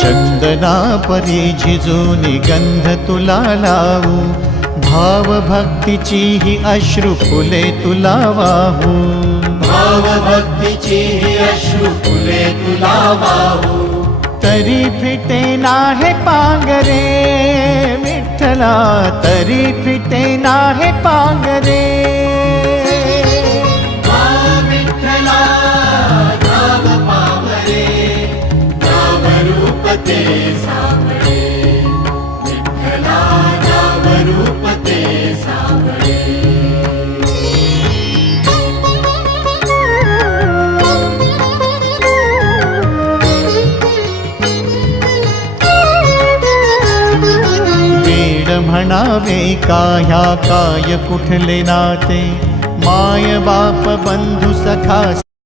चंदना परी झिजूनी गंध तुला लावू, भाव भक्तीची ही अश्रु फुले तुला वाहू, भाव भक्तीची ही अश्रु फुले तुला वाहू। तरी फिटे नाहे पांगरे विठ्ठला, तरी फिटे नाहे पांगरे। विठ्ठला नाव पावरे, नाव रूप ते सावळे, विठ्ठला नाव रूप ते सावळे। म्हणावे काह्या काय कुठले नाते, माय बाप बंधु सखा